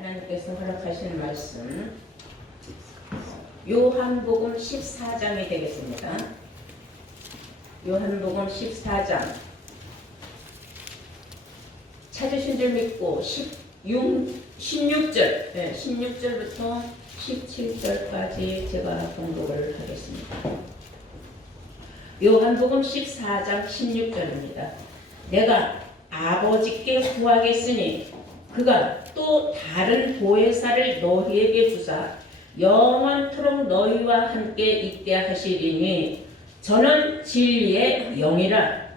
하나님께서 허락하신 말씀 요한복음 14장이 되겠습니다. 요한복음 14장 찾으신 줄 믿고 16절 16절부터 17절까지 제가 봉독을 하겠습니다. 요한복음 14장 16절입니다. 내가 아버지께 구하겠으니 그가 또 다른 보혜사를 너희에게 주사 영원토록 너희와 함께 있게 하시리니 저는 진리의 영이라.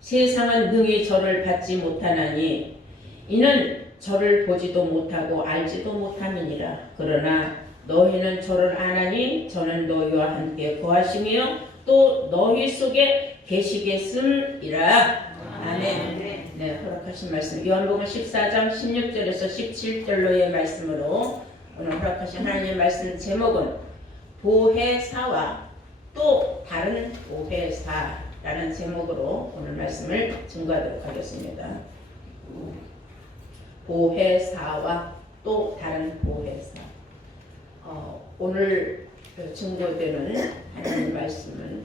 세상은 능히 저를 받지 못하나니 이는 저를 보지도 못하고 알지도 못함이니라. 그러나 너희는 저를 아나니 저는 너희와 함께 거하시며 또 너희 속에 계시겠음이라. 아멘. 네, 허락하신 말씀 요한복음 14장 16절에서 17절로의 말씀으로 오늘 허락하신 하나님의 말씀 제목은 보혜사와 또 다른 보혜사라는 제목으로 오늘 말씀을 증거하도록 하겠습니다. 보혜사와 또 다른 보혜사. 오늘 증거되는 하나님의 말씀은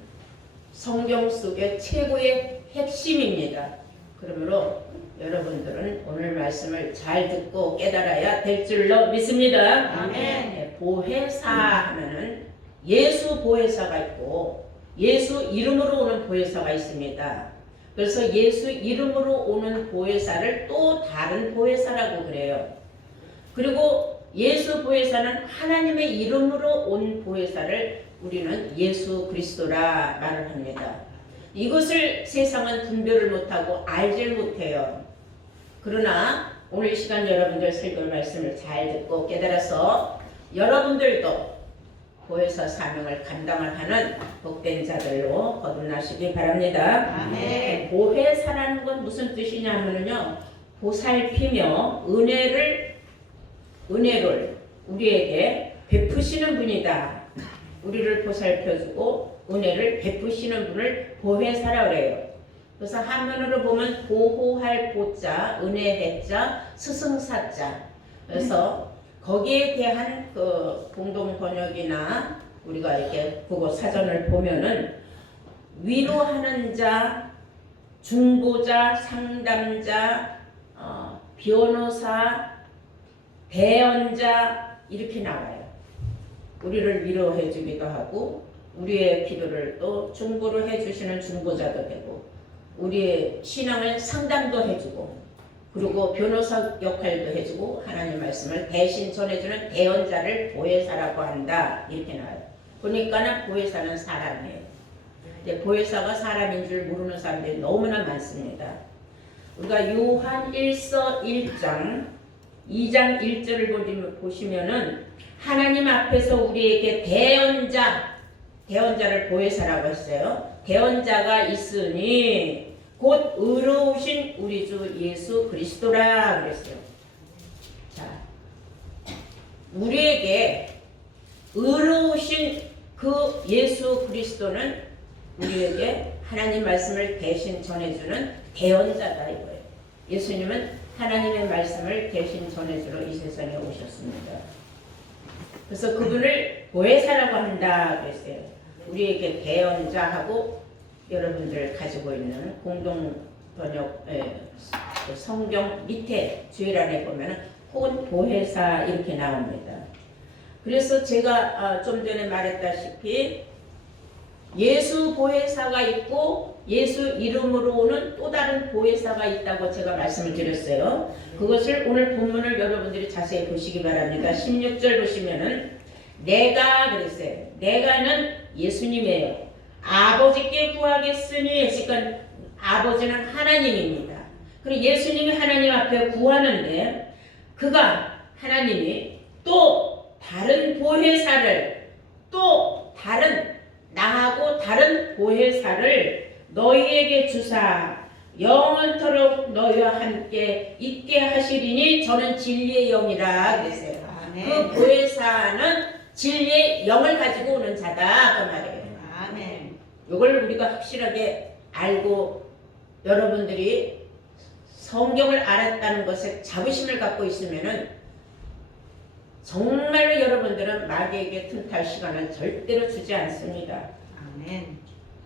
성경 속의 최고의 핵심입니다. 그러므로 여러분들은 오늘 말씀을 잘 듣고 깨달아야 될 줄로 믿습니다. 아멘. 네, 보혜사 하면은 예수 보혜사가 있고 예수 이름으로 오는 보혜사가 있습니다. 그래서 예수 이름으로 오는 보혜사를 또 다른 보혜사라고 그래요. 그리고 예수 보혜사는 하나님의 이름으로 온 보혜사를 우리는 예수 그리스도라 말을 합니다. 이것을 세상은 분별을 못하고 알질 못해요. 그러나 오늘 이 시간 여러분들 설교 말씀을 잘 듣고 깨달아서 여러분들도 보혜사 사명을 감당을 하는 복된 자들로 거듭나시기 바랍니다. 아멘. 보혜사라는 건 무슨 뜻이냐 하면요, 보살피며 은혜를 우리에게 베푸시는 분이다. 우리를 보살펴주고 은혜를 베푸시는 분을 보혜사라고 해요. 그래서 한문으로 보면 보호할 보자, 은혜해자, 스승사자. 그래서 거기에 대한 그 공동 번역이나 우리가 이렇게 국어 사전을 보면은 위로하는 자, 중보자, 상담자, 변호사, 대언자 이렇게 나와요. 우리를 위로해 주기도 하고 우리의 기도를 또 중보를 해주시는 중보자도 되고 우리의 신앙을 상담도 해주고 그리고 변호사 역할도 해주고 하나님 말씀을 대신 전해주는 대언자를 보혜사라고 한다 이렇게 나와요. 보니까는 보혜사는 사람이에요. 근데 보혜사가 사람인 줄 모르는 사람들이 너무나 많습니다. 우리가 요한 1서 1장 2장 1절을 보시면은 하나님 앞에서 우리에게 대언자를 보혜사라고 했어요. 대언자가 있으니 곧 의로우신 우리 주 예수 그리스도라 그랬어요. 자, 우리에게 의로우신 그 예수 그리스도는 우리에게 하나님 말씀을 대신 전해주는 대언자다 이거예요. 예수님은 하나님의 말씀을 대신 전해주러 이 세상에 오셨습니다. 그래서 그분을 보혜사라고 한다 그랬어요. 우리에게 대언자하고 여러분들 가지고 있는 공동 번역 성경 밑에 주일안에 보면 혹은 보혜사 이렇게 나옵니다. 그래서 제가 좀 전에 말했다시피 예수 보혜사가 있고 예수 이름으로 오는 또 다른 보혜사가 있다고 제가 말씀을 드렸어요. 그것을 오늘 본문을 여러분들이 자세히 보시기 바랍니다. 16절 보시면은 내가 그랬어요. 내가는 예수님이에요. 아버지께 구하겠으니 했으니까 아버지는 하나님입니다. 그리고 예수님이 하나님 앞에 구하는데 그가 하나님이 또 다른 보혜사를 또 다른 나하고 다른 보혜사를 너희에게 주사 영원토록 너희와 함께 있게 하시리니 저는 진리의 영이라 그랬어요. 아멘. 그 보혜사는 진리의 영을 가지고 오는 자다 그 말이에요. 아멘. 이걸 우리가 확실하게 알고 여러분들이 성경을 알았다는 것에 자부심을 갖고 있으면은 정말로 여러분들은 마귀에게 틈탈 시간을 절대로 주지 않습니다. 아멘.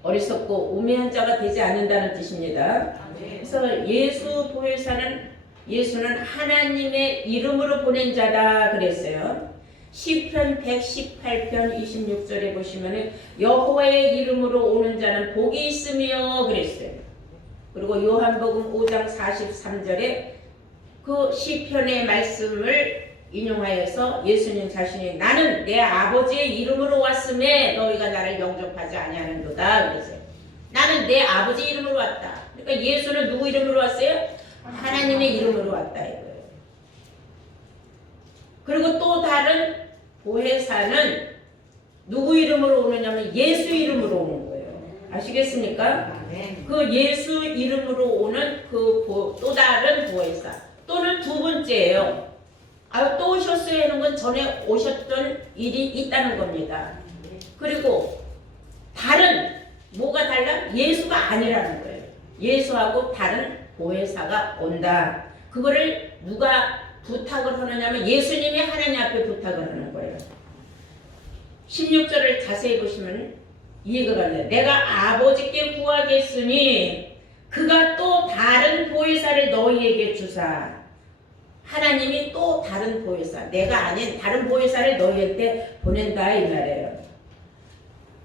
어리석고 우매한 자가 되지 않는다는 뜻입니다. 아멘. 그래서 예수는 하나님의 이름으로 보낸 자다 그랬어요. 시편 118편 26절에 보시면 여호와의 이름으로 오는 자는 복이 있으며 그랬어요. 그리고 요한복음 5장 43절에 그 시편의 말씀을 인용하여서 예수님 자신이 나는 내 아버지의 이름으로 왔음에 너희가 나를 영접하지 아니하는도다 그랬어요. 나는 내 아버지 이름으로 왔다. 그러니까 예수는 누구 이름으로 왔어요? 하나님의 이름으로 왔다 이거예요. 그리고 또 다른 보혜사는 누구 이름으로 오느냐면 예수 이름으로 오는 거예요. 아시겠습니까? 아멘. 그 예수 이름으로 오는 또 다른 보혜사 또는 두 번째예요. 또 오셨어요 하는 건 전에 오셨던 일이 있다는 겁니다. 그리고 다른 뭐가 달라? 예수가 아니라는 거예요. 예수하고 다른 보혜사가 온다. 그거를 누가 부탁을 하느냐면 예수님이 하나님 앞에 부탁을 하는 거예요. 16절을 자세히 보시면 이해가 가네요. 내가 아버지께 구하겠으니 그가 또 다른 보혜사를 너희에게 주사. 하나님이 또 다른 보혜사, 내가 아닌 다른 보혜사를 너희한테 보낸다 이 말이에요.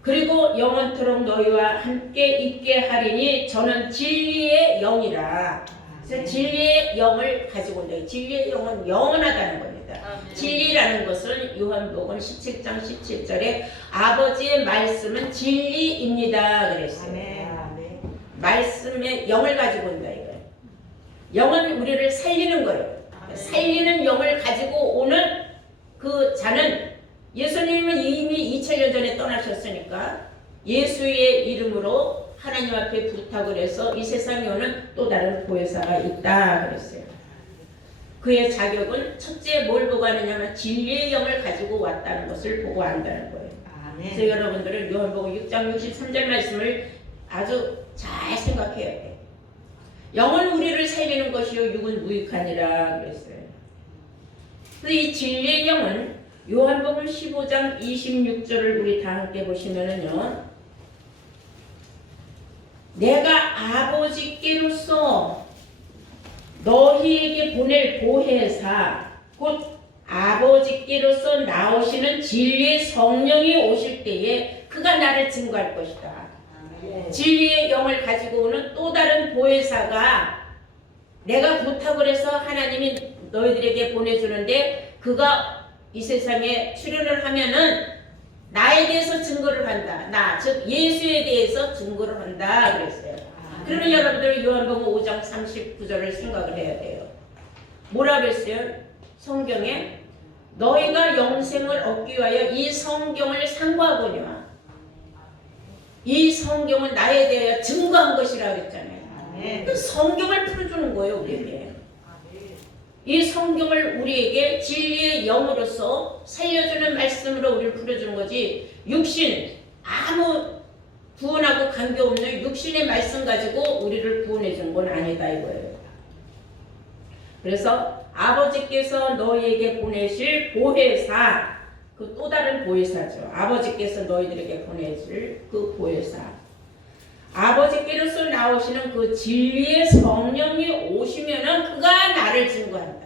그리고 영원토록 너희와 함께 있게 하리니 저는 진리의 영이라. 그래서 진리의 영을 가지고 온다. 진리의 영은 영원하다는 겁니다. 진리라는 것은 요한복음 17장 17절에 아버지의 말씀은 진리입니다 그랬어요. 말씀의 영을 가지고 온다 이거예요. 영은 우리를 살리는 거예요. 살리는 영을 가지고 오는 그 자는 예수님은 이미 2000년 전에 떠나셨으니까 예수의 이름으로 하나님 앞에 부탁을 해서 이 세상에 오는 또 다른 보혜사가 있다 그랬어요. 그의 자격은 첫째 뭘 보고 하느냐면 진리의 영을 가지고 왔다는 것을 보고 안다는 거예요. 그래서 여러분들은 요한복음 6장 63절 말씀을 아주 잘 생각해야 돼요. 영은 우리를 살리는 것이요 육은 무익하니라 그랬어요. 그래서 이 진리의 영은 요한복음 15장 26절을 우리 다 함께 보시면은요. 내가 아버지께로서 너희에게 보낼 보혜사 곧 아버지께로서 나오시는 진리의 성령이 오실 때에 그가 나를 증거할 것이다. 진리의 영을 가지고 오는 또 다른 보혜사가 내가 부탁을 해서 하나님이 너희들에게 보내주는데 그가 이 세상에 출현을 하면은 나에 대해서 증거를 한다. 나, 즉 예수에 대해서 증거를 한다 그랬어요. 그러면 여러분들 요한복음 5장 39절을 생각을 해야 돼요. 뭐라 그랬어요? 성경에 너희가 영생을 얻기 위하여 이 성경을 상고하거니와 이 성경은 나에 대하여 증거한 것이라 그랬잖아요. 그 성경을 풀어주는 거예요 우리에게. 이 성경을 우리에게 진리의 영으로서 살려주는 말씀으로 우리를 풀어주는 거지 육신 아무 구원하고 관계없는 육신의 말씀 가지고 우리를 구원해 준 건 아니다 이거예요. 그래서 아버지께서 너희에게 보내실 보혜사 그 또 다른 보혜사죠. 아버지께서 너희들에게 보내줄 그 보혜사 아버지께로서 나오시는 그 진리의 성령이 오시면은 그가 나를 증거한다.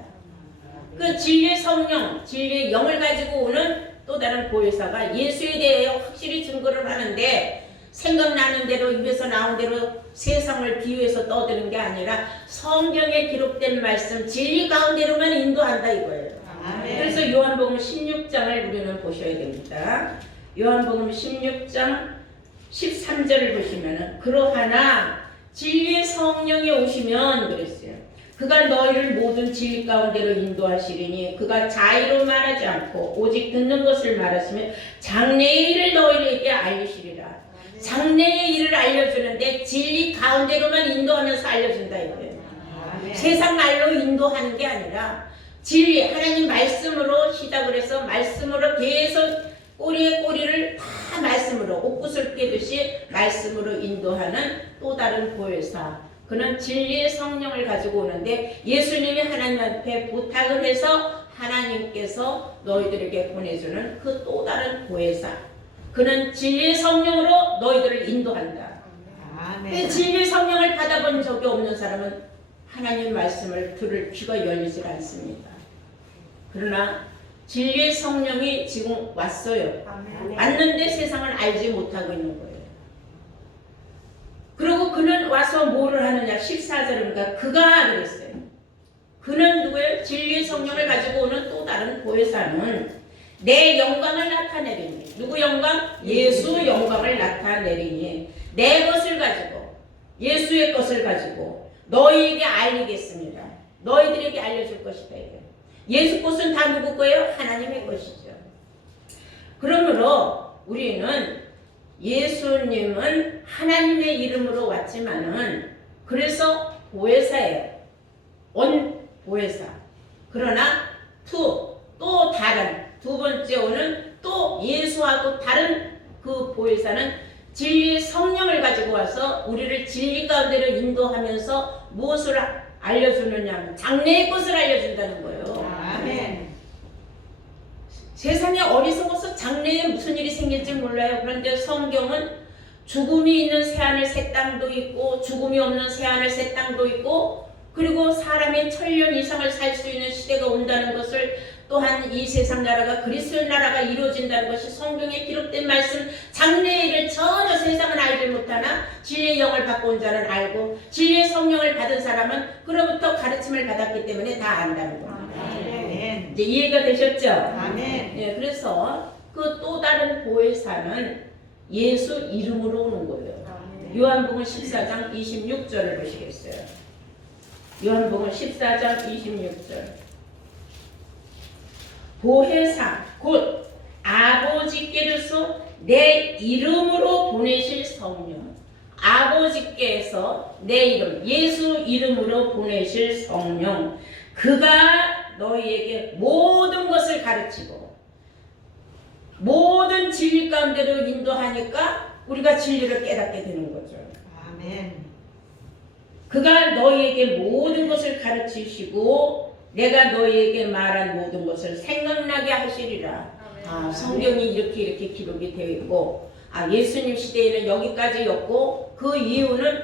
그 진리의 성령, 진리의 영을 가지고 오는 또 다른 보혜사가 예수에 대해 확실히 증거를 하는데 생각나는 대로 입에서 나온 대로 세상을 비유해서 떠드는 게 아니라 성경에 기록된 말씀 진리 가운데로만 인도한다 이거예요. 그래서 요한복음 16장을 우리는 보셔야 됩니다. 요한복음 16장 13절을 보시면은 그러하나 진리의 성령이 오시면 그랬어요. 그가 너희를 모든 진리 가운데로 인도하시리니 그가 자의로 말하지 않고 오직 듣는 것을 말하시며 장래의 일을 너희에게 알리시리라. 장래의 일을 알려주는데 진리 가운데로만 인도하면서 알려준다 이거예요. 세상 말로 인도하는 게 아니라 진리 하나님 말씀으로 시작을 해서 말씀으로 계속 꼬리에 꼬리를 다 말씀으로 옷구슬 깨듯이 말씀으로 인도하는 또 다른 보혜사 그는 진리의 성령을 가지고 오는데 예수님이 하나님 앞에 부탁을 해서 하나님께서 너희들에게 보내주는 그 또 다른 보혜사. 그는 진리의 성령으로 너희들을 인도한다. 아멘. 진리의 성령을 받아본 적이 없는 사람은 하나님 말씀을 들을 귀가 열리질 않습니다. 그러나 진리의 성령이 지금 왔어요. 아멘. 왔는데 세상을 알지 못하고 있는 거예요. 그리고 그는 와서 뭐를 하느냐? 14절입니다. 그가 그랬어요. 그는 누구예요? 진리의 성령을 가지고 오는 또 다른 보혜사는 내 영광을 나타내리니. 누구 영광? 예수 영광을 나타내리니 내 것을 가지고, 예수의 것을 가지고 너희에게 알리겠습니다. 너희들에게 알려줄 것이다. 예수 것은 다 누구 거예요? 하나님의 것이죠. 그러므로 우리는 예수님은 하나님의 이름으로 왔지만은 그래서 보혜사예요. 온 보혜사. 그러나 또 다른 두 번째 오는 또 예수하고 다른 그 보혜사는 진리의 성령을 가지고 와서 우리를 진리 가운데로 인도하면서 무엇을 알려주느냐? 장래의 것을 알려준다는 거예요. 아멘. 세상에 어리석어서 장래에 무슨 일이 생길지 몰라요. 그런데 성경은 죽음이 있는 새하늘 새 땅도 있고 죽음이 없는 새하늘 새 땅도 있고 그리고 사람이 1000년 이상을 살 수 있는 시대가 온다는 것을 또한 이 세상 나라가 그리스도의 나라가 이루어진다는 것이 성경에 기록된 말씀. 장래의 일을 전혀 세상은 알지 못하나 진리의 영을 받고 온 자는 알고 진리의 성령을 받은 사람은 그로부터 가르침을 받았기 때문에 다 안다는 겁니다. 아멘. 이제 이해가 되셨죠? 아멘. 예, 그래서 그 또 다른 보혜사는 예수 이름으로 오는 거예요. 아멘. 요한복음 14장 26절을 보시겠어요? 요한복음 14장 26절. 보혜사 곧 아버지께로서 내 이름으로 보내실 성령. 아버지께서 내 이름, 예수 이름으로 보내실 성령. 그가 너희에게 모든 것을 가르치고 모든 진리 가운데로 인도하니까 우리가 진리를 깨닫게 되는 거죠. 아멘. 그가 너희에게 모든 것을 가르치시고 내가 너희에게 말한 모든 것을 생각나게 하시리라. 성경이 이렇게 기록이 되어 있고 예수님 시대에는 여기까지였고 그 이유는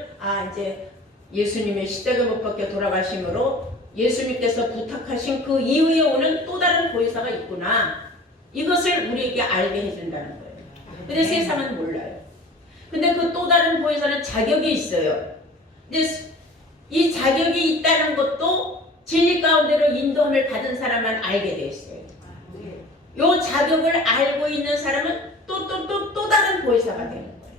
이제 예수님의 십자가 못 박혀 돌아가심으로 예수님께서 부탁하신 그 이후에 오는 또 다른 보혜사가 있구나. 이것을 우리에게 알게 해준다는 거예요. 근데 세상은 몰라요. 근데 그 또 다른 보혜사는 자격이 있어요. 근데 이 자격이 있다는 것도 진리 가운데로 인도함을 받은 사람만 알게 돼 있어요. 이 자격을 알고 있는 사람은 또 다른 보혜사가 되는 거예요.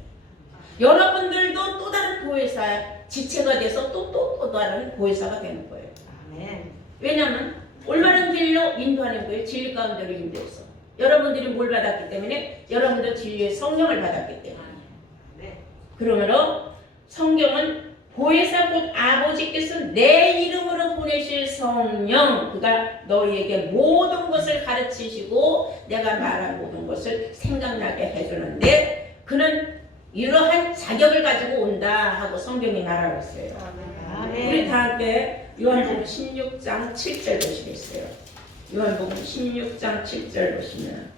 여러분들도 또 다른 보혜사 지체가 돼서 또 다른 보혜사가 되는 거예요. 아멘. 왜냐하면 올바른 길로 인도하는 거예요. 진리 가운데로 인도해서. 여러분들이 뭘 받았기 때문에? 여러분도 진리의 성령을 받았기 때문에. 그러므로 성경은 보혜사 곧 아버지께서 내 이름으로 보내실 성령, 그가 너희에게 모든 것을 가르치시고 내가 말한 모든 것을 생각나게 해주는데 그는 이러한 자격을 가지고 온다 하고 성경이 말하고 있어요. 우리 다 함께 요한복음 16장 7절 보시겠어요? 요한복음 16장 7절 보시면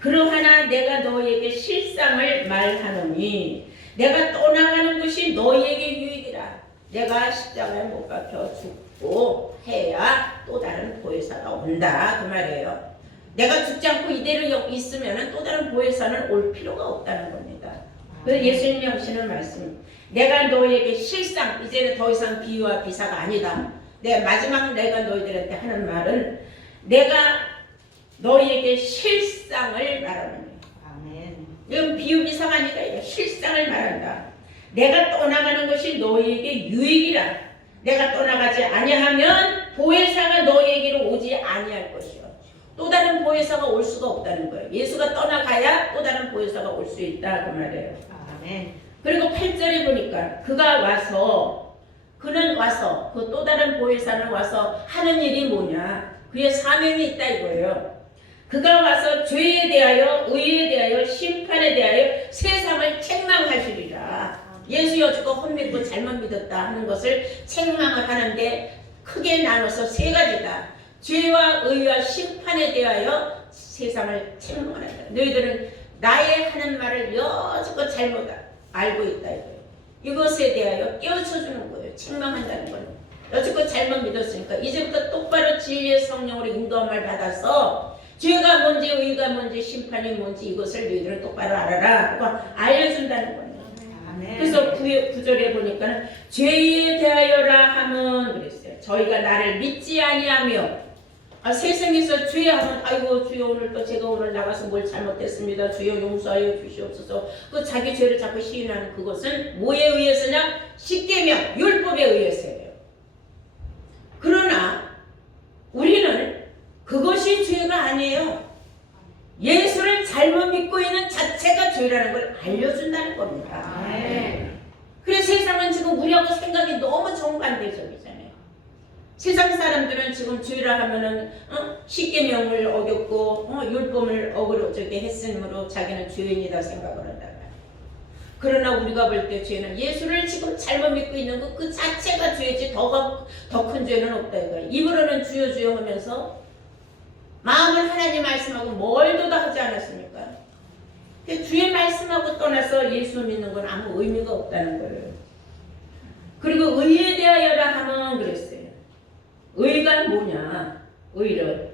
그러하나 내가 너희에게 실상을 말하노니 내가 떠나가는 것이 너희에게 유익이라. 내가 십자가에 못 박혀 죽고 해야 또 다른 보혜사가 온다 그 말이에요. 내가 죽지 않고 이대로 있으면 또 다른 보혜사는 올 필요가 없다는 겁니다. 그래서 예수님이 하시는 말씀, 내가 너희에게 실상, 이제는 더 이상 비유와 비사가 아니다. 마지막 내가 너희들한테 하는 말은 내가 너희에게 실상을 말하는 거예요. 이건 비유비사가 아니라 이거 실상을 말한다. 내가 떠나가는 것이 너희에게 유익이라. 내가 떠나가지 아니하면 보혜사가 너희에게로 오지 아니할 것이요. 또 다른 보혜사가 올 수가 없다는 거예요. 예수가 떠나가야 또 다른 보혜사가 올 수 있다 그 말이에요. 아멘. 그리고 8절에 보니까 그는 와서 그 또 다른 보혜사는 와서 하는 일이 뭐냐? 그의 사명이 있다 이거예요. 그가 와서 죄에 대하여 의에 대하여 심판에 대하여 세상을 책망하시리라. 예수 여주가 헛믿고 잘못 믿었다 하는 것을 책망을 하는데 크게 나눠서 세 가지다. 죄와 의와 심판에 대하여 세상을 책망한다. 너희들은 나의 하는 말을 여지껏 잘못 알고 있다 이거예요. 이것에 대하여 깨우쳐 주는 거예요. 책망한다는 거예요. 여지껏 잘못 믿었으니까 이제부터 똑바로 진리의 성령으로 인도함을 받아서 죄가 뭔지 의가 뭔지 심판이 뭔지 이것을 너희들은 똑바로 알아라. 그거 알려준다는 거예요. 아멘. 그래서 9절에 보니까는 죄에 대하여라 하면 그랬어요. 저희가 나를 믿지 아니하며 세상에서 죄하면 아이고 주여 오늘 또 제가 오늘 나가서 뭘 잘못했습니다. 주여 용서하여 주시옵소서. 그 자기 죄를 자꾸 시인하는 그것은 뭐에 의해서냐? 십계명 율법에 의해서예요. 그러나 우리는 그것이 죄가 아니에요. 예수를 잘못 믿고 있는 자체가 죄라는 걸 알려준다는 겁니다. 아멘. 그래서 세상은 지금 우리하고 생각이 너무 정반대적이잖아요. 세상 사람들은 지금 죄라 하면은 십계명을 어겼고 율법을 어그러지게 했으므로 자기는 죄인이다 생각을 한다. 그러나 우리가 볼 때 죄는 예수를 지금 잘못 믿고 있는 그 자체가 죄지 더 큰 죄는 없다 이거예요. 입으로는 주여 주여 하면서 마음은 하나님 말씀하고 멀도 다 하지 않았습니까? 주의 말씀하고 떠나서 예수 믿는 건 아무 의미가 없다는 거예요. 그리고 의에 대하여라 하면 그랬어요. 의가 뭐냐? 의에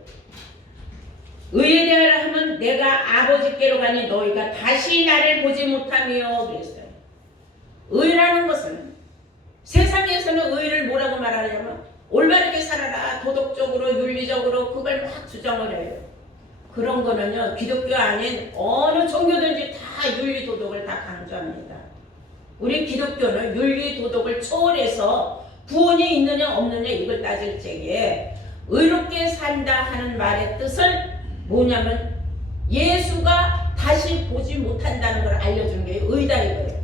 대하여라 하면 내가 아버지께로 가니 너희가 다시 나를 보지 못하며 그랬어요. 의라는 것은 세상에서는 의를 뭐라고 말하냐면 올바르게 살아라, 도덕적으로 윤리적으로 그걸 막 주장을 해요. 그런 거는요 기독교 아닌 어느 종교든지 다 윤리 도덕을 다 강조합니다. 우리 기독교는 윤리 도덕을 초월해서 구원이 있느냐 없느냐 이걸 따질 적에 의롭게 산다 하는 말의 뜻은 뭐냐면 예수가 다시 보지 못한다는 걸 알려주는 게 의다 이거예요.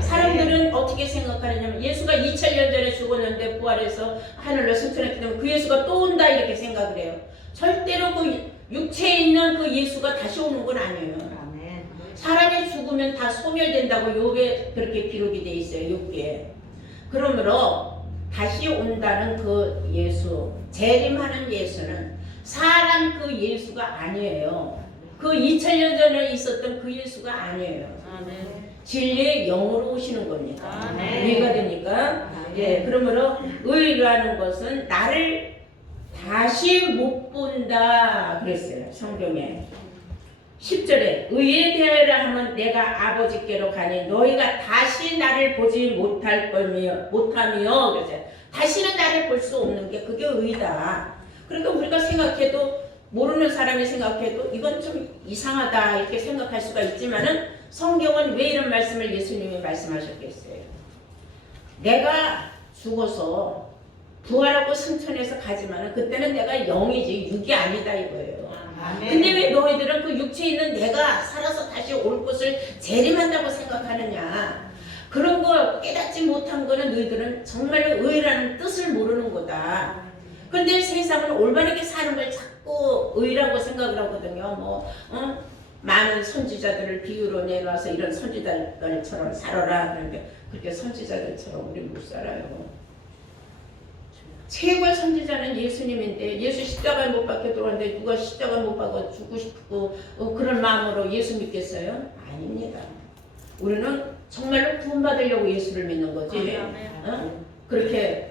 사람들은 어떻게 생각하느냐면 예수가 2000년 전에 죽었는데 부활해서 하늘로 승천했기 때문에 그 예수가 또 온다 이렇게 생각을 해요. 절대로 그 육체에 있는 그 예수가 다시 오는 건 아니에요. 아멘. 사람이 죽으면 다 소멸된다고 욥에 그렇게 기록이 돼 있어요. 욥기에. 그러므로 다시 온다는 그 예수, 재림하는 예수는 사람 그 예수가 아니에요. 그 2000년 전에 있었던 그 예수가 아니에요. 아멘. 진리의 영으로 오시는 겁니다. 아멘. 이해가 됩니까? 아멘. 예, 그러므로 의라는 것은 나를 다시 못 본다 그랬어요. 성경에 10절에 의에 대하여라 하면 내가 아버지께로 가니 너희가 다시 나를 보지 못하며 그러죠. 다시는 나를 볼 수 없는 게 그게 의다. 그러니까 우리가 생각해도 모르는 사람이 생각해도 이건 좀 이상하다 이렇게 생각할 수가 있지만은 성경은 왜 이런 말씀을 예수님이 말씀하셨겠어요? 내가 죽어서 부활하고 승천해서 가지만은 그때는 내가 영이지 육이 아니다 이거예요. 아멘. 근데 왜 너희들은 그 육체에 있는 내가 살아서 다시 올 것을 재림한다고 생각하느냐? 그런 거 깨닫지 못한 거는 너희들은 정말로 의라는 뜻을 모르는 거다. 그런데 세상은 올바르게 사는 걸 자꾸 의라고 생각을 하거든요. 많은 선지자들을 비유로 내놔서 이런 선지자들처럼 살아라. 그런데 그렇게 선지자들처럼 우리 못 살아요. 최고의 선지자는 예수님인데 예수 십자가에 못 박혀 들어왔는데 누가 십자가에 못 박아 죽고 싶고 그런 마음으로 예수 믿겠어요? 아닙니다. 우리는 정말로 구원받으려고 예수를 믿는 거지. 그렇게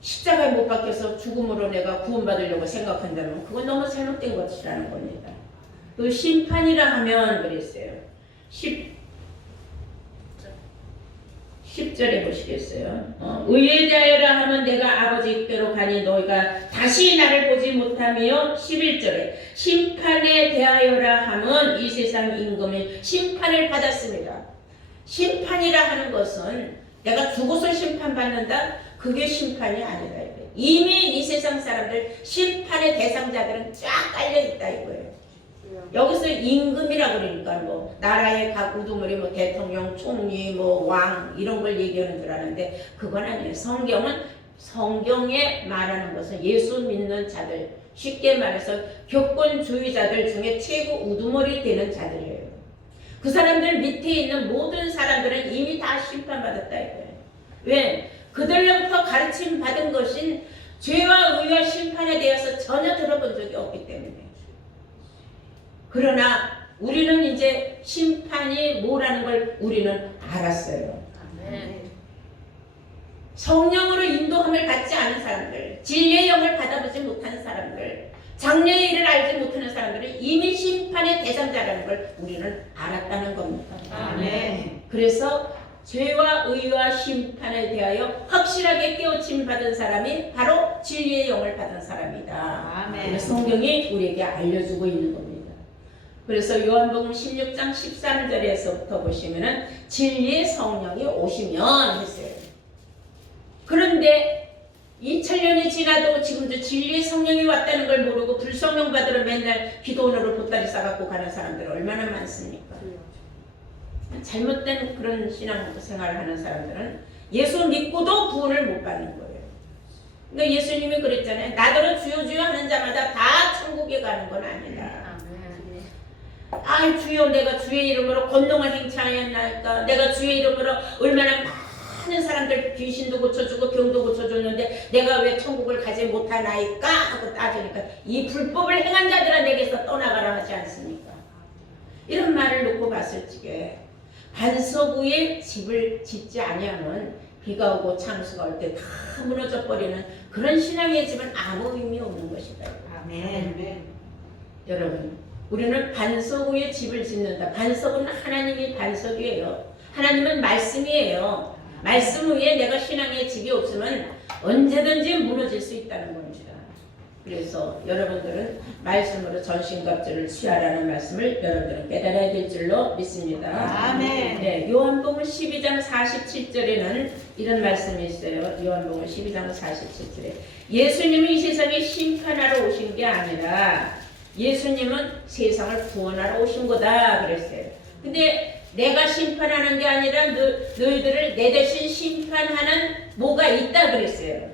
십자가에 못 박혀서 죽음으로 내가 구원받으려고 생각한다면 그건 너무 잘못된 것이라는 겁니다. 또 심판이라 하면 그랬어요. 10절에 보시겠어요. 의에 대하여라 하면 내가 아버지께로 가니 너희가 다시 나를 보지 못하며 11절에 심판에 대하여라 하면 이 세상 임금이 심판을 받았습니다. 심판이라 하는 것은 내가 죽어서 심판받는다? 그게 심판이 아니다 이거예요. 이미 이 세상 사람들 심판의 대상자들은 쫙 깔려있다 이거예요. 여기서 임금이라고 그러니까 나라의 각 우두머리 대통령, 총리, 왕 이런 걸 얘기하는 줄 아는데 그건 아니에요. 성경에 말하는 것은 예수 믿는 자들, 쉽게 말해서 교권주의자들 중에 최고 우두머리 되는 자들이에요. 그 사람들 밑에 있는 모든 사람들은 이미 다 심판받았다 이거예요. 왜? 그들로부터 가르침 받은 것인 죄와 의와 심판에 대해서 전혀 들어본 적이 없기 때문에. 그러나 우리는 이제 심판이 뭐라는 걸 우리는 알았어요. 성령으로 인도함을 받지 않은 사람들, 진리의 영을 받아보지 못하는 사람들, 장래의 일을 알지 못하는 사람들은 이미 심판의 대상자라는 걸 우리는 알았다는 겁니다. 아멘. 그래서 죄와 의와 심판에 대하여 확실하게 깨우침 받은 사람이 바로 진리의 영을 받은 사람이다. 아멘. 그래서 성경이 우리에게 알려주고 있는 겁니다. 그래서 요한복음 16장 13절에서부터 보시면은 진리의 성령이 오시면 했어요. 그런데 2000년이 지나도 지금도 진리의 성령이 왔다는 걸 모르고 불성령 받으러 맨날 기도원으로 보따리 싸갖고 가는 사람들 얼마나 많습니까? 잘못된 그런 신앙 생활을 하는 사람들은 예수 믿고도 구원을 못 받는 거예요. 그러니까 예수님이 그랬잖아요. 나더러 주여 주여 하는 자마다 다 천국에 가는 건 아니다. 아 주여 내가 주의 이름으로 권능을 행차하였나이까. 내가 주의 이름으로 얼마나 많은 사람들 귀신도 고쳐주고 병도 고쳐줬는데 내가 왜 천국을 가지 못하나이까 하고 따지니까 이 불법을 행한 자들아 내게서 떠나가라 하지 않습니까? 이런 말을 놓고 봤을 적에 반석 위에 집을 짓지 아니하면 비가 오고 창수가 올 때 다 무너져 버리는 그런 신앙의 집은 아무 의미 없는 것이다. 아멘. 여러분 우리는 반석 위에 집을 짓는다. 반석은 하나님이 반석이에요. 하나님은 말씀이에요. 말씀 위에 내가 신앙의 집이 없으면 언제든지 무너질 수 있다는 겁니다. 그래서 여러분들은 말씀으로 전신갑주를 취하라는 말씀을 여러분들은 깨달아야 될 줄로 믿습니다. 아멘. 네, 요한복음 12장 47절에는 이런 말씀이 있어요. 요한복음 12장 47절에 예수님이 이 세상에 심판하러 오신 게 아니라 예수님은 세상을 구원하러 오신 거다 그랬어요. 근데 내가 심판하는 게 아니라 너희들을 내 대신 심판하는 뭐가 있다 그랬어요.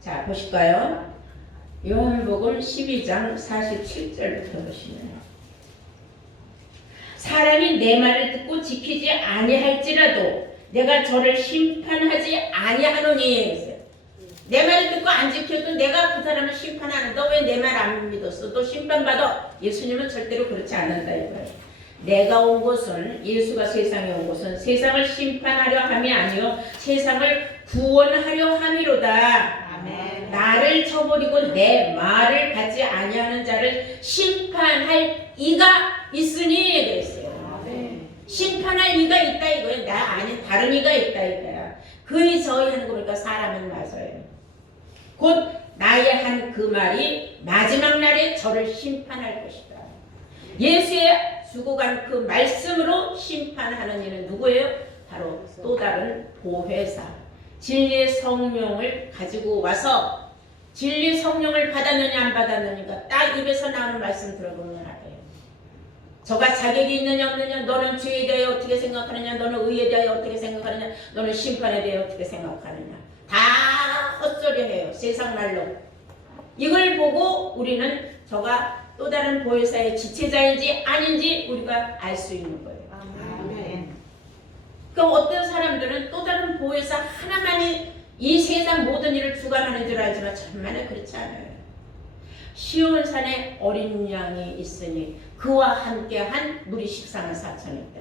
자 보실까요? 요한복음 12장 47절부터 보시면 사람이 내 말을 듣고 지키지 아니할지라도 내가 저를 심판하지 아니하노니 했어요. 내 말을 듣고 안 지켜도 내가 그 사람을 심판하는데 왜 내 말 안 믿었어? 또 심판받아. 예수님은 절대로 그렇지 않는다 이거예요. 내가 온 것은 예수가 세상에 온 것은 세상을 심판하려 함이 아니요 세상을 구원하려 함이로다. 아멘. 나를 쳐버리고 내 말을 받지 아니하는 자를 심판할 이가 있으니 그랬어요. 아멘. 심판할 이가 있다 이거예요. 나 아닌 다른 이가 있다 이거야. 그의 저희 하는 거 보니까 사람은 맞아요. 곧 나의 한 그 말이 마지막 날에 저를 심판할 것이다. 예수의 주고 간 그 말씀으로 심판하는 이는 누구예요? 바로 또 다른 보혜사. 진리의 성령을 가지고 와서 진리의 성령을 받았느냐 안 받았느냐가 딱 입에서 나오는 말씀 들어보면 알아요. 저가 자격이 있느냐 없느냐, 너는 죄에 대하여 어떻게 생각하느냐, 너는 의에 대하여 어떻게 생각하느냐, 너는 심판에 대하여 어떻게 생각하느냐. 다 헛소리해요. 세상 말로. 이걸 보고 우리는 저가 또 다른 보혜사의 지체자인지 아닌지 우리가 알 수 있는 거예요. 아멘. 그럼 어떤 사람들은 또 다른 보혜사 하나만이 이 세상 모든 일을 주관하는 줄 알지만 천만에 그렇지 않아요. 시온산에 어린 양이 있으니 그와 함께한 무리 14만 4천이 있다.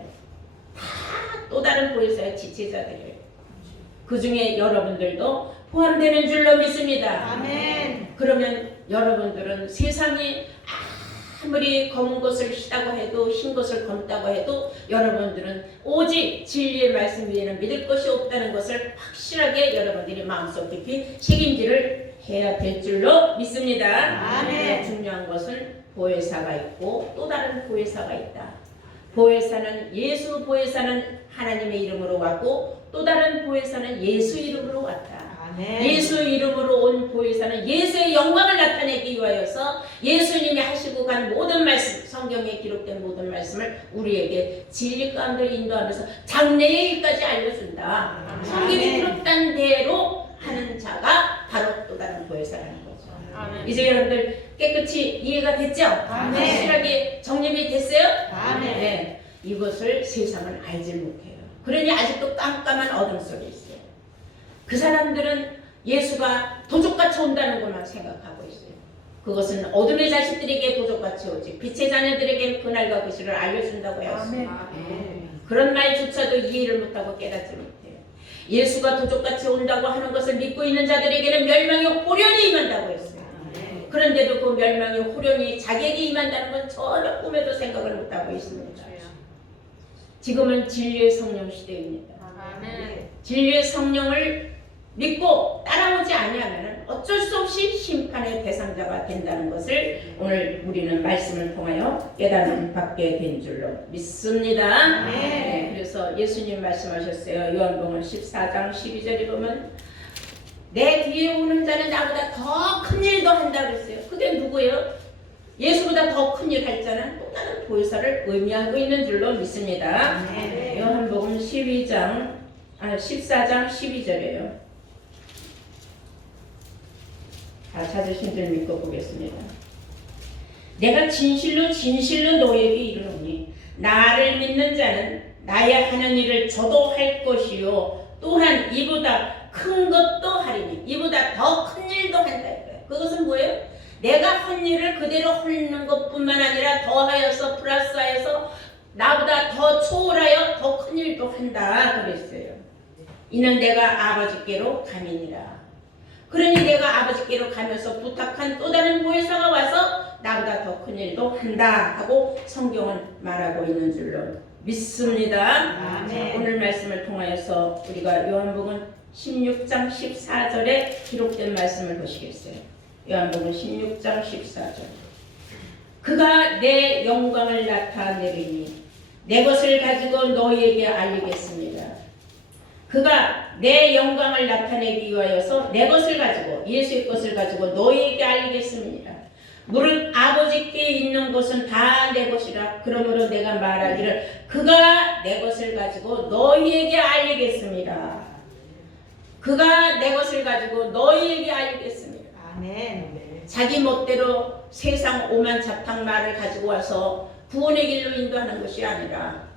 다 또 다른 보혜사의 지체자들이에요. 그 중에 여러분들도 포함되는 줄로 믿습니다. 아멘. 그러면 여러분들은 세상이 아무리 검은 것을 희다고 해도 흰 것을 검다고 해도 여러분들은 오직 진리의 말씀 위에는 믿을 것이 없다는 것을 확실하게 여러분들이 마음속 깊이 책임질을 해야 될 줄로 믿습니다. 아멘. 중요한 것은 보혜사가 있고 또 다른 보혜사가 있다. 보혜사는 예수 보혜사는 하나님의 이름으로 왔고 또 다른 보혜사는 예수 이름으로 왔다. 아멘. 예수 이름으로 온 보혜사는 예수의 영광을 나타내기 위하여서 예수님이 하시고 간 모든 말씀, 성경에 기록된 모든 말씀을 우리에게 진리 가운데 인도하면서 장래의 일까지 알려준다. 아멘. 성경이 기록된 대로 하는 자가 바로 또 다른 보혜사라는 거죠. 아멘. 이제 여러분들 깨끗이 이해가 됐죠? 아멘. 확실하게 정립이 됐어요? 아멘. 네. 이것을 세상은 알지 못해요. 그러니 아직도 깜깜한 어둠 속에 있어요. 그 사람들은 예수가 도적같이 온다는 것만 생각하고 있어요. 그것은 어둠의 자식들에게 도적같이 오지 빛의 자녀들에게는 그날과 그 시를 알려준다고 하였습니다. 그런 말조차도 이해를 못하고 깨닫지 못해요. 예수가 도적같이 온다고 하는 것을 믿고 있는 자들에게는 멸망이 호련히 임한다고 했어요. 그런데도 그 멸망이 호련히 자기에게 임한다는 건 전혀 꿈에도 생각을 못하고 있습니다. 지금은 진리의 성령 시대입니다. 진리의 성령을 믿고 따라오지 아니하면 어쩔 수 없이 심판의 대상자가 된다는 것을 오늘 우리는 말씀을 통하여 깨달음 받게 된 줄로 믿습니다. 네, 그래서 예수님 말씀하셨어요. 요한복음 14장 12절에 보면 내 뒤에 오는 자는 나보다 더 큰 일도 한다 그랬어요. 그게 누구예요? 예수보다 더 큰 일 할 자는 또 다른 보혜사를 의미하고 있는 줄로 믿습니다. 요한복음 14장 12절이에요. 다 찾으신 줄 믿고 보겠습니다. 내가 진실로 진실로 너에게 이르노니 나를 믿는 자는 나의 하는 일을 저도 할 것이요 또한 이보다 큰 것도 하리니 이보다 더 큰 일도 한다. 그것은 뭐예요? 내가 한 일을 그대로 하는 것뿐만 아니라 더하여서 플러스하여서 나보다 더 초월하여 더 큰 일도 한다 그랬어요. 이는 내가 아버지께로 가미니라. 그러니 내가 아버지께로 가면서 부탁한 또 다른 보혜사가 와서 나보다 더 큰 일도 한다 하고 성경은 말하고 있는 줄로 믿습니다. 자, 오늘 말씀을 통하여서 우리가 요한복음 16장 14절에 기록된 말씀을 보시겠어요. 요한복음 16장 14절. 그가 내 영광을 나타내리니 내 것을 가지고 너희에게 알리겠습니다. 그가 내 영광을 나타내기 위하여서 내 것을 가지고 예수의 것을 가지고 너희에게 알리겠습니다. 무릇 아버지께 있는 것은 다 내 것이라. 그러므로 내가 말하기를 그가 내 것을 가지고 너희에게 알리겠습니다. 그가 내 것을 가지고 너희에게 알리겠습니다. 자기 멋대로 세상 오만 잡탕 말을 가지고 와서 구원의 길로 인도하는 것이 아니라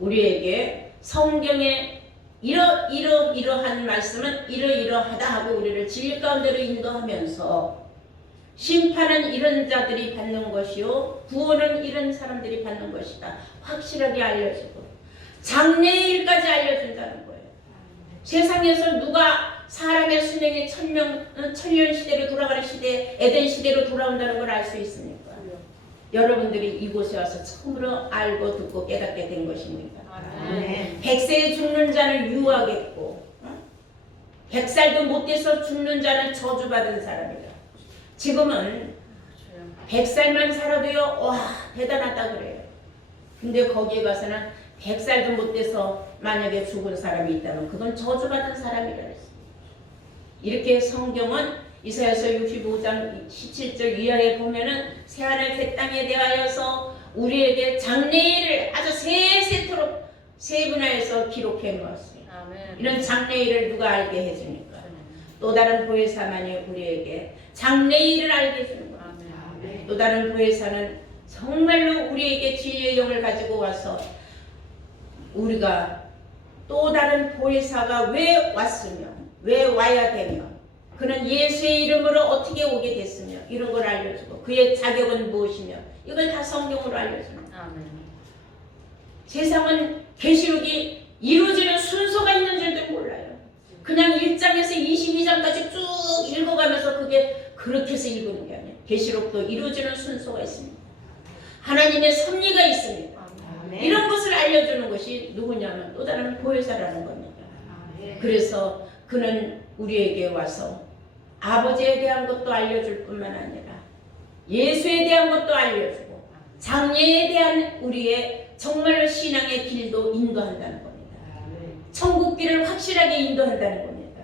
우리에게 성경에 이러한 말씀은 이러하다 하고 우리를 진리 가운데로 인도하면서 심판은 이런 자들이 받는 것이요 구원은 이런 사람들이 받는 것이다 확실하게 알려주고 장래일까지 알려준다는 거예요. 세상에서 누가 사람의 수명이 천년 시대로 돌아가는 시대 에덴 시대로 돌아온다는 걸 알 수 있습니까? 여러분들이 이곳에 와서 처음으로 알고 듣고 깨닫게 된 것입니다. 100세에 죽는 자는 유하겠고 100살도 못 돼서 죽는 자는 저주받은 사람이다. 지금은 100살만 살아도요 와 대단하다 그래요. 근데 거기에 가서는 100살도 못 돼서 만약에 죽은 사람이 있다면 그건 저주받은 사람이라 그랬습니다. 이렇게 성경은 이사야서 65장 17절 이하에 보면은 새하늘 새 땅에 대하여서 우리에게 장래일을 아주 세세토록 세분화해서 기록해 놓았어요. 이런 장래일을 누가 알게 해줍니까? 또 다른 보혜사만이 우리에게 장래일을 알게 해주는 겁니다. 또 다른 보혜사는 정말로 우리에게 진리의 영을 가지고 와서 우리가 또 다른 보혜사가 왜 왔으며 왜 와야 되며 그는 예수의 이름으로 어떻게 오게 됐으며 이런 걸 알려주고 그의 자격은 무엇이며 이걸 다 성경으로 알려줍니다. 세상은 계시록이 이루어지는 순서가 있는 줄도 몰라요. 그냥 1장에서 22장까지 쭉 읽어가면서 그게 그렇게 해서 읽는 게 아니에요. 계시록도 이루어지는 순서가 있습니다. 하나님의 섭리가 있습니다. 이런 것을 알려주는 것이 누구냐면 또 다른 보혜사라는 겁니다. 그래서 그는 우리에게 와서 아버지에 대한 것도 알려줄 뿐만 아니라 예수에 대한 것도 알려주고 장래에 대한 우리의 정말로 신앙의 길도 인도한다는 겁니다. 천국길을 확실하게 인도한다는 겁니다.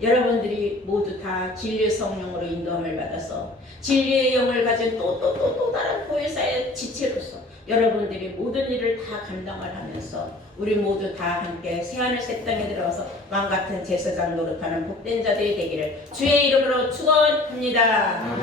여러분들이 모두 다 진리의 성령으로 인도함을 받아서 진리의 영을 가진 또 다른 보혜사의 지체로서 여러분들이 모든 일을 다 감당을 하면서 우리 모두 다 함께 새하늘 새 땅에 들어가서 왕같은 제사장 노릇하는 복된 자들이 되기를 주의 이름으로 축원합니다.